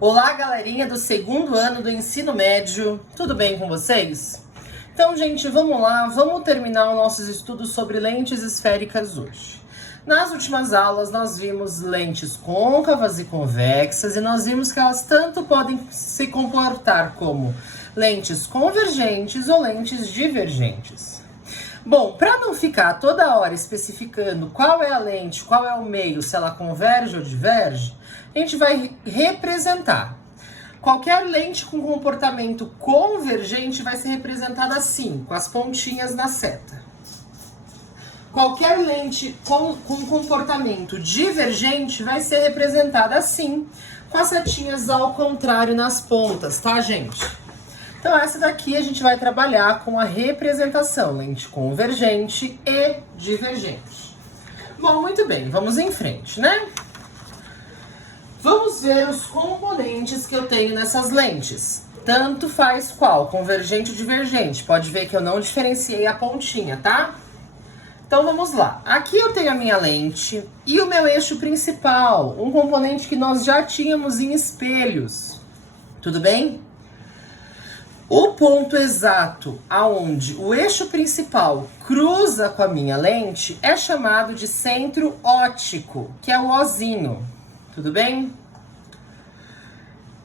Olá, galerinha do segundo ano do ensino médio, tudo bem com vocês? Então, gente, vamos lá, vamos terminar os nossos estudos sobre lentes esféricas hoje. Nas últimas aulas, nós vimos lentes côncavas e convexas e nós vimos que elas tanto podem se comportar como lentes convergentes ou lentes divergentes. Bom, para não ficar toda hora especificando qual é a lente, qual é o meio, se ela converge ou diverge, a gente vai representar. Qualquer lente com comportamento convergente vai ser representada assim, com as pontinhas na seta. Qualquer lente com comportamento divergente vai ser representada assim, com as setinhas ao contrário nas pontas, tá, gente? Então, essa daqui a gente vai trabalhar com a representação, lente convergente e divergente. Bom, muito bem, vamos em frente, né? Vamos ver os componentes que eu tenho nessas lentes. Tanto faz qual, convergente ou divergente. Pode ver que eu não diferenciei a pontinha, tá? Então, vamos lá. Aqui eu tenho a minha lente e o meu eixo principal, um componente que nós já tínhamos em espelhos. Tudo bem? O ponto exato aonde o eixo principal cruza com a minha lente é chamado de centro óptico, que é o Ozinho. Tudo bem?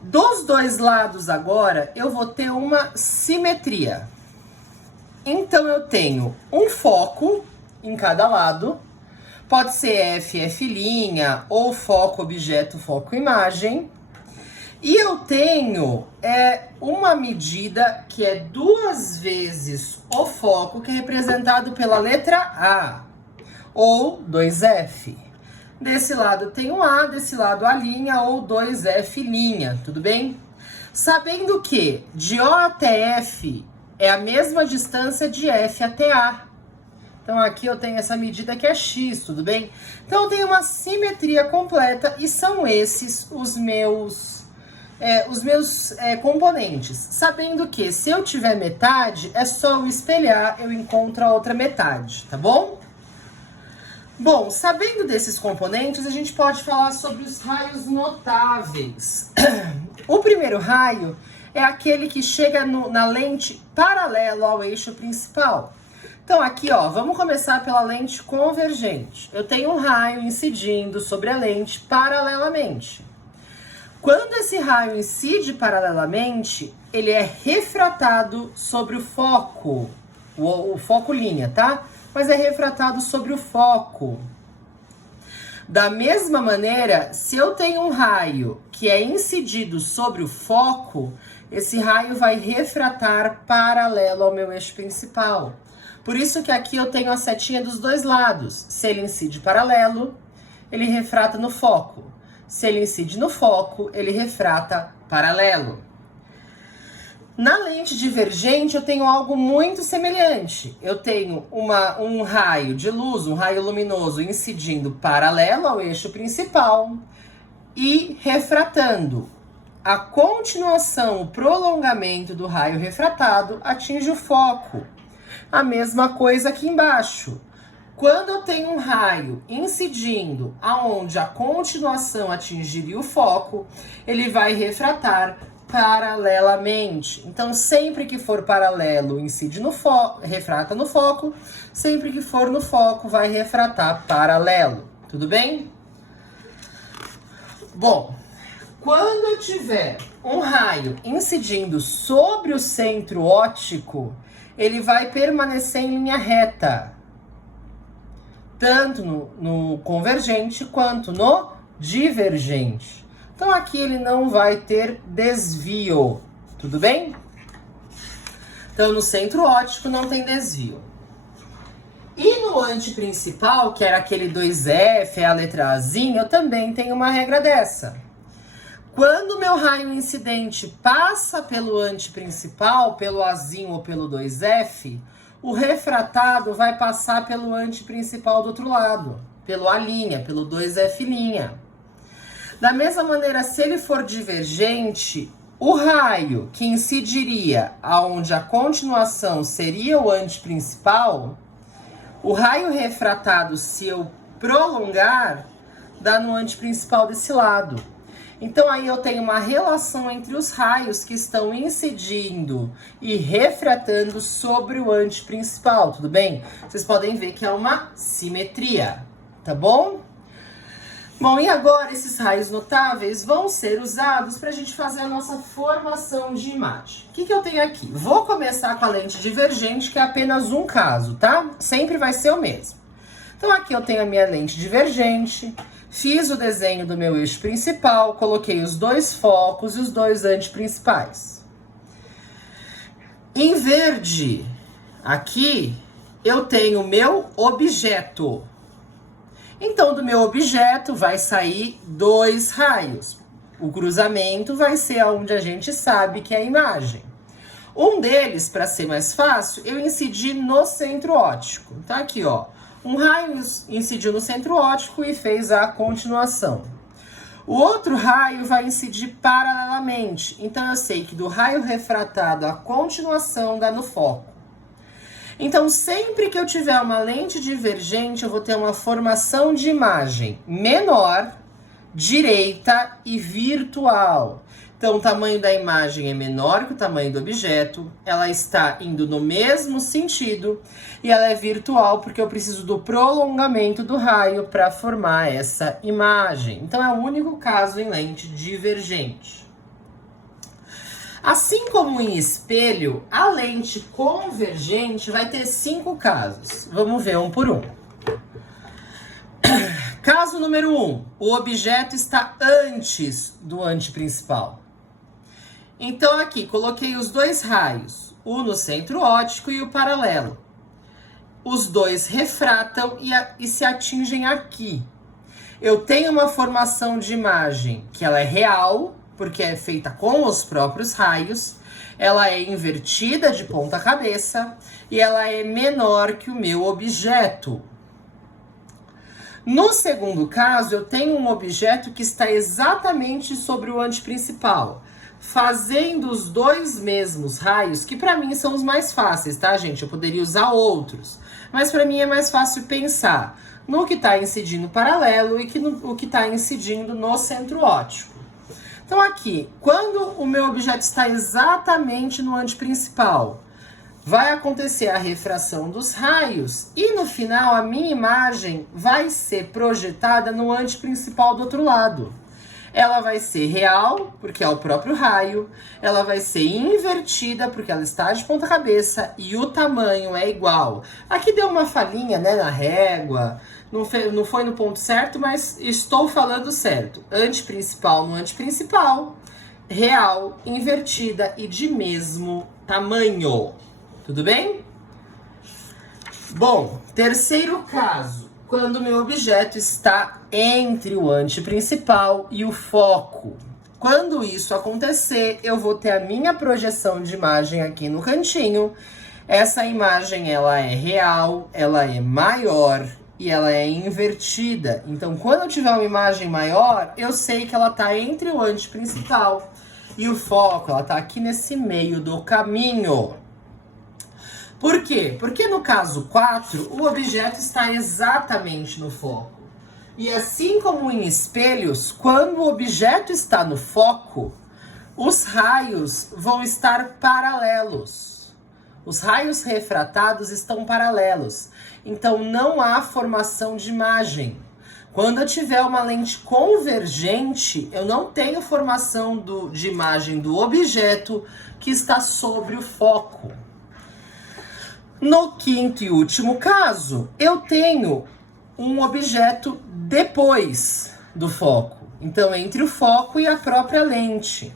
Dos dois lados agora, eu vou ter uma simetria. Então, eu tenho um foco em cada lado. Pode ser F', ou foco objeto, foco imagem. E eu tenho uma medida que é 2 vezes o foco, que é representado pela letra A, ou 2F. Desse lado tem um A, desse lado A', ou 2F', tudo bem? Sabendo que de O até F é a mesma distância de F até A. Então, aqui eu tenho essa medida que é X, tudo bem? Então, eu tenho uma simetria completa e são esses os meus componentes. Sabendo que se eu tiver metade, é só eu espelhar, eu encontro a outra metade, tá bom? Bom, sabendo desses componentes, a gente pode falar sobre os raios notáveis. O primeiro raio é aquele que chega na lente paralelo ao eixo principal. Então, aqui, ó, vamos começar pela lente convergente. Eu tenho um raio incidindo sobre a lente paralelamente. Quando esse raio incide paralelamente, ele é refratado sobre o foco, o foco linha, tá? Mas é refratado sobre o foco. Da mesma maneira, se eu tenho um raio que é incidido sobre o foco, esse raio vai refratar paralelo ao meu eixo principal. Por isso que aqui eu tenho a setinha dos dois lados. Se ele incide paralelo, ele refrata no foco. Se ele incide no foco, ele refrata paralelo. Na lente divergente, eu tenho algo muito semelhante. Eu tenho um raio de luz, um raio luminoso incidindo paralelo ao eixo principal e refratando. A continuação, o prolongamento do raio refratado atinge o foco. A mesma coisa aqui embaixo. Quando eu tenho um raio incidindo aonde a continuação atingiria o foco, ele vai refratar paralelamente. Então, sempre que for paralelo, incide no foco, refrata no foco. Sempre que for no foco, vai refratar paralelo. Tudo bem? Bom, quando eu tiver um raio incidindo sobre o centro óptico, ele vai permanecer em linha reta. Tanto no convergente quanto no divergente. Então, aqui ele não vai ter desvio, tudo bem? Então, no centro óptico não tem desvio. E no antiprincipal, que era aquele 2F, a letra Azinha, eu também tenho uma regra dessa. Quando o meu raio incidente passa pelo antiprincipal, pelo Azinho ou pelo 2F, o refratado vai passar pelo antiprincipal do outro lado, pelo A', pelo 2F'. Da mesma maneira, se ele for divergente, o raio que incidiria aonde a continuação seria o antiprincipal, o raio refratado, se eu prolongar, dá no antiprincipal desse lado. Então aí eu tenho uma relação entre os raios que estão incidindo e refratando sobre o ante principal, tudo bem? Vocês podem ver que é uma simetria, tá bom? Bom, e agora esses raios notáveis vão ser usados para a gente fazer a nossa formação de imagem. O que eu tenho aqui? Vou começar com a lente divergente, que é apenas um caso, tá? Sempre vai ser o mesmo. Então aqui eu tenho a minha lente divergente, fiz o desenho do meu eixo principal, coloquei os dois focos e os dois anteprincipais. Em verde, aqui, eu tenho o meu objeto. Então, do meu objeto vai sair dois raios. O cruzamento vai ser onde a gente sabe que é a imagem. Um deles, para ser mais fácil, eu incidi no centro óptico. Então, aqui, ó. Um raio incidiu no centro óptico e fez a continuação. O outro raio vai incidir paralelamente. Então, eu sei que do raio refratado, a continuação dá no foco. Então, sempre que eu tiver uma lente divergente, eu vou ter uma formação de imagem menor, direita e virtual. Então, o tamanho da imagem é menor que o tamanho do objeto, ela está indo no mesmo sentido e ela é virtual porque eu preciso do prolongamento do raio para formar essa imagem. Então, é o único caso em lente divergente. Assim como em espelho, a lente convergente vai ter 5 casos. Vamos ver um por um. Caso número 1, o objeto está antes do anteprincipal. Então aqui, coloquei os dois raios, o no centro óptico e o paralelo. Os dois refratam e se atingem aqui. Eu tenho uma formação de imagem que ela é real, porque é feita com os próprios raios, ela é invertida de ponta cabeça e ela é menor que o meu objeto. No segundo caso, eu tenho um objeto que está exatamente sobre o anteprincipal, fazendo os dois mesmos raios, que para mim são os mais fáceis, tá, gente? Eu poderia usar outros, mas para mim é mais fácil pensar no que está incidindo paralelo e o que está incidindo no centro óptico. Então aqui, quando o meu objeto está exatamente no anteprincipal, vai acontecer a refração dos raios e no final a minha imagem vai ser projetada no anteprincipal do outro lado. Ela vai ser real, porque é o próprio raio, ela vai ser invertida, porque ela está de ponta cabeça e o tamanho é igual. Aqui deu uma falhinha, né, na régua, não foi no ponto certo, mas estou falando certo. Anteprincipal no anteprincipal, real, invertida e de mesmo tamanho. Tudo bem? Bom, terceiro caso. Quando o meu objeto está entre o anteprincipal e o foco. Quando isso acontecer, eu vou ter a minha projeção de imagem aqui no cantinho. Essa imagem, ela é real, ela é maior e ela é invertida. Então, quando eu tiver uma imagem maior, eu sei que ela está entre o anteprincipal e o foco. Ela está aqui nesse meio do caminho. Por quê? Porque no caso 4, o objeto está exatamente no foco. E assim como em espelhos, quando o objeto está no foco, os raios vão estar paralelos. Os raios refratados estão paralelos. Então não há formação de imagem. Quando eu tiver uma lente convergente, eu não tenho formação de imagem do objeto que está sobre o foco. No quinto e último caso, eu tenho um objeto depois do foco. Então, entre o foco e a própria lente.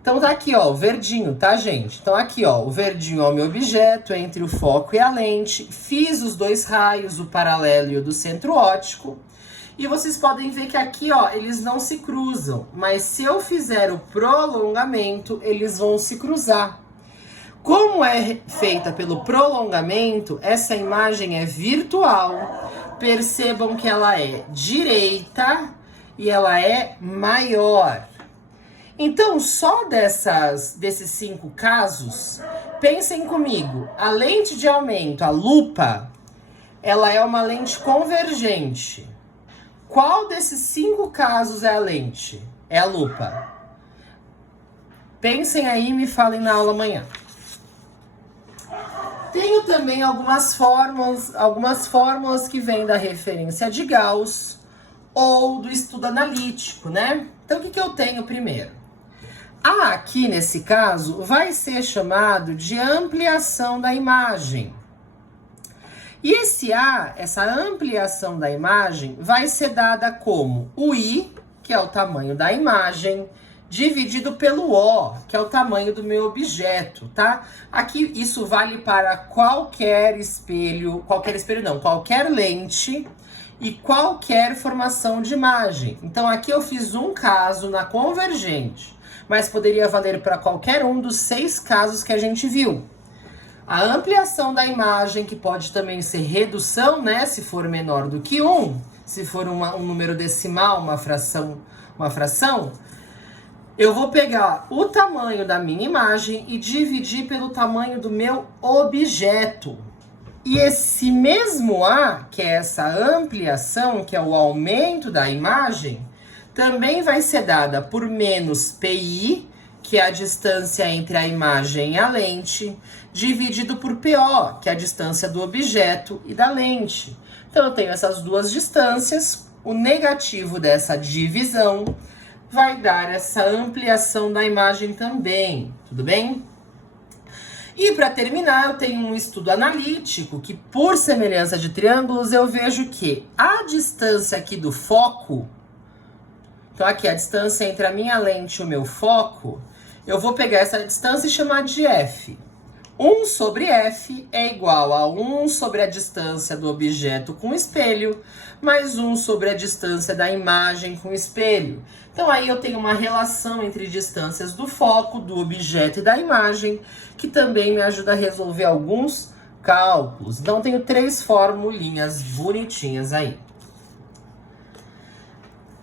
Então, tá aqui, ó, o verdinho, tá, gente? Então, aqui, ó, o verdinho é o meu objeto, entre o foco e a lente. Fiz os dois raios, o paralelo e o do centro óptico. E vocês podem ver que aqui, ó, eles não se cruzam. Mas se eu fizer o prolongamento, eles vão se cruzar. Como é feita pelo prolongamento, essa imagem é virtual. Percebam que ela é direita e ela é maior. Então, só desses 5 casos, pensem comigo. A lente de aumento, a lupa, ela é uma lente convergente. Qual desses 5 casos é a lente? É a lupa. Pensem aí e me falem na aula amanhã. Tenho também algumas fórmulas que vêm da referência de Gauss ou do estudo analítico, né? Então, o que eu tenho primeiro? A aqui, nesse caso, vai ser chamado de ampliação da imagem. E esse A, essa ampliação da imagem, vai ser dada como o I, que é o tamanho da imagem, dividido pelo O, que é o tamanho do meu objeto, tá? Aqui isso vale para qualquer lente e qualquer formação de imagem. Então aqui eu fiz um caso na convergente, mas poderia valer para qualquer um dos 6 casos que a gente viu. A ampliação da imagem, que pode também ser redução, né? Se for menor do que 1, se for um número decimal, uma fração, eu vou pegar o tamanho da minha imagem e dividir pelo tamanho do meu objeto. E esse mesmo A, que é essa ampliação, que é o aumento da imagem, também vai ser dada por menos PI, que é a distância entre a imagem e a lente, dividido por PO, que é a distância do objeto e da lente. Então eu tenho essas duas distâncias, o negativo dessa divisão vai dar essa ampliação da imagem também, tudo bem? E para terminar, eu tenho um estudo analítico que, por semelhança de triângulos, eu vejo que a distância aqui do foco, então aqui a distância entre a minha lente e o meu foco, eu vou pegar essa distância e chamar de F. 1 sobre F é igual a 1 sobre a distância do objeto com o espelho, mais 1 sobre a distância da imagem com o espelho. Então aí eu tenho uma relação entre distâncias do foco, do objeto e da imagem, que também me ajuda a resolver alguns cálculos. Então tenho 3 formulinhas bonitinhas aí.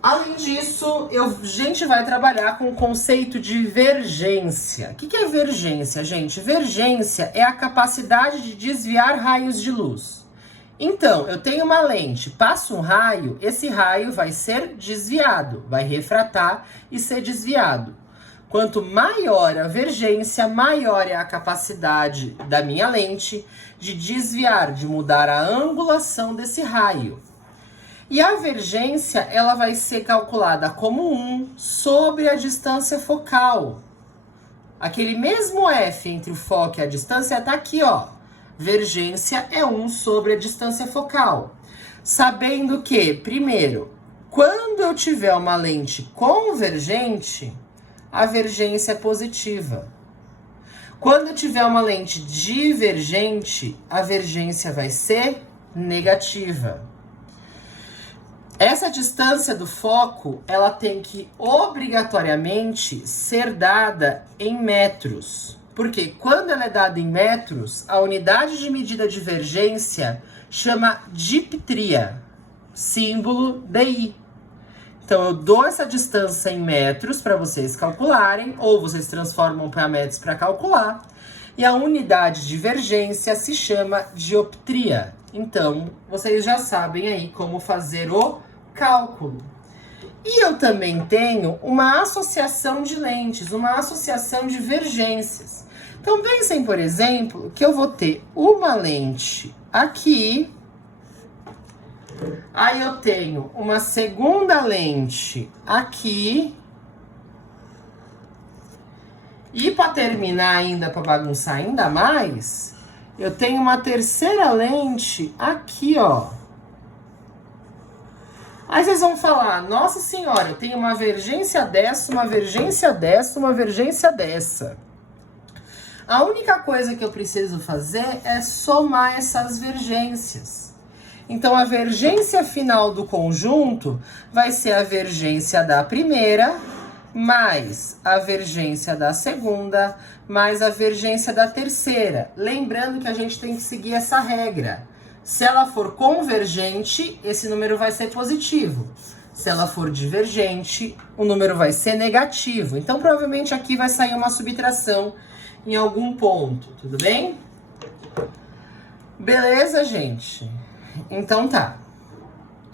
Além disso, a gente vai trabalhar com o conceito de vergência. O que é vergência, gente? Vergência é a capacidade de desviar raios de luz. Então, eu tenho uma lente, passo um raio, esse raio vai ser desviado, vai refratar e ser desviado. Quanto maior a vergência, maior é a capacidade da minha lente de desviar, de mudar a angulação desse raio. E a vergência, ela vai ser calculada como 1 sobre a distância focal. Aquele mesmo F entre o foco e a distância tá aqui, ó. Vergência é 1 sobre a distância focal. Sabendo que, primeiro, quando eu tiver uma lente convergente, a vergência é positiva. Quando eu tiver uma lente divergente, a vergência vai ser negativa. Essa distância do foco, ela tem que obrigatoriamente ser dada em metros. Porque quando ela é dada em metros, a unidade de medida de divergência chama diptria, símbolo DI. Então eu dou essa distância em metros para vocês calcularem, ou vocês transformam para metros para calcular. E a unidade de divergência se chama dioptria. Então, vocês já sabem aí como fazer o cálculo. E eu também tenho uma associação de lentes, uma associação de vergências. Então, pensem, por exemplo, que eu vou ter uma lente aqui, aí eu tenho uma segunda lente aqui, e para terminar ainda, para bagunçar ainda mais, eu tenho uma terceira lente aqui, ó. Aí vocês vão falar, nossa senhora, eu tenho uma vergência dessa, uma vergência dessa, uma vergência dessa. A única coisa que eu preciso fazer é somar essas vergências. Então, a vergência final do conjunto vai ser a vergência da primeira, mais a vergência da segunda, mais a vergência da terceira. Lembrando que a gente tem que seguir essa regra. Se ela for convergente, esse número vai ser positivo. Se ela for divergente, o número vai ser negativo. Então, provavelmente aqui vai sair uma subtração em algum ponto, tudo bem? Beleza, gente? Então tá.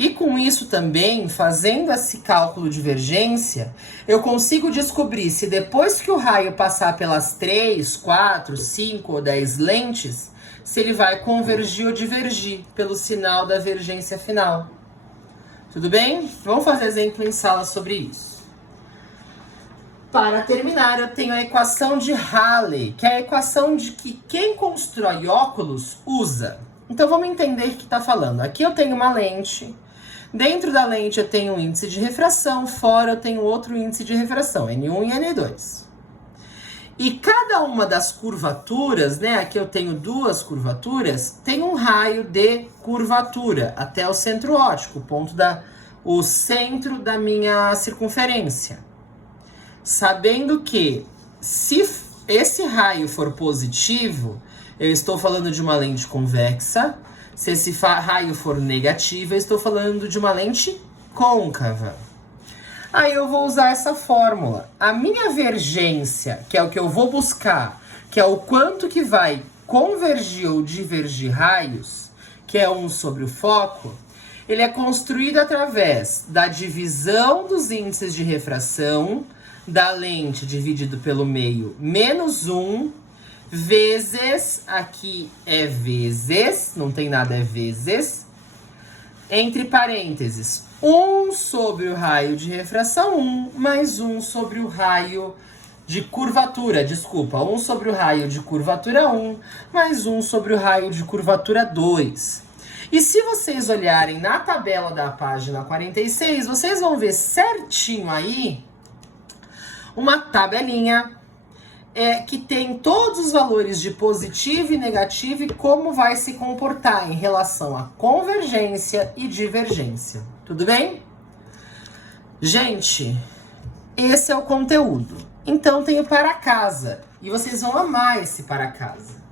E com isso também, fazendo esse cálculo de divergência, eu consigo descobrir se depois que o raio passar pelas 3, 4, 5 ou 10 lentes, se ele vai convergir ou divergir pelo sinal da vergência final. Tudo bem? Vamos fazer exemplo em sala sobre isso. Para terminar, eu tenho a equação de Rayleigh, que é a equação de que quem constrói óculos usa. Então vamos entender o que está falando. Aqui eu tenho uma lente. Dentro da lente eu tenho um índice de refração, fora eu tenho outro índice de refração, N1 e N2. E cada uma das curvaturas, né, aqui eu tenho duas curvaturas, tem um raio de curvatura até o centro óptico, o centro da minha circunferência. Sabendo que se esse raio for positivo, eu estou falando de uma lente convexa. Se esse raio for negativo, eu estou falando de uma lente côncava. Aí eu vou usar essa fórmula. A minha vergência, que é o que eu vou buscar, que é o quanto que vai convergir ou divergir raios, que é 1 sobre o foco, ele é construído através da divisão dos índices de refração, da lente dividido pelo meio, menos 1, vezes, aqui é vezes, não tem nada, é vezes, entre parênteses, 1 sobre o raio de refração 1, mais 1 sobre o raio de curvatura, 1 sobre o raio de curvatura 1, mais 1 sobre o raio de curvatura 2. E se vocês olharem na tabela da página 46, vocês vão ver certinho aí uma tabelinha que tem todos os valores de positivo e negativo e como vai se comportar em relação à convergência e divergência. Tudo bem? Gente, esse é o conteúdo. Então tenho para casa. E vocês vão amar esse para casa.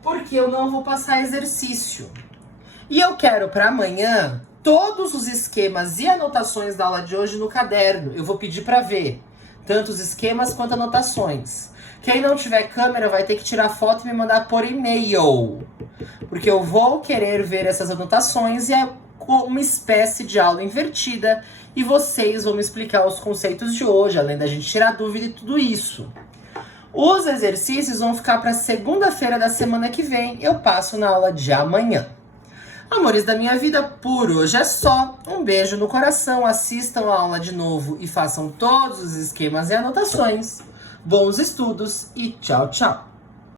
Porque eu não vou passar exercício. E eu quero para amanhã todos os esquemas e anotações da aula de hoje no caderno. Eu vou pedir para ver tanto os esquemas quanto anotações. Quem não tiver câmera vai ter que tirar foto e me mandar por e-mail. Porque eu vou querer ver essas anotações e é uma espécie de aula invertida. E vocês vão me explicar os conceitos de hoje, além da gente tirar dúvida e tudo isso. Os exercícios vão ficar para segunda-feira da semana que vem. Eu passo na aula de amanhã. Amores da minha vida, por hoje é só. Um beijo no coração, assistam a aula de novo e façam todos os esquemas e anotações. Bons estudos e tchau, tchau!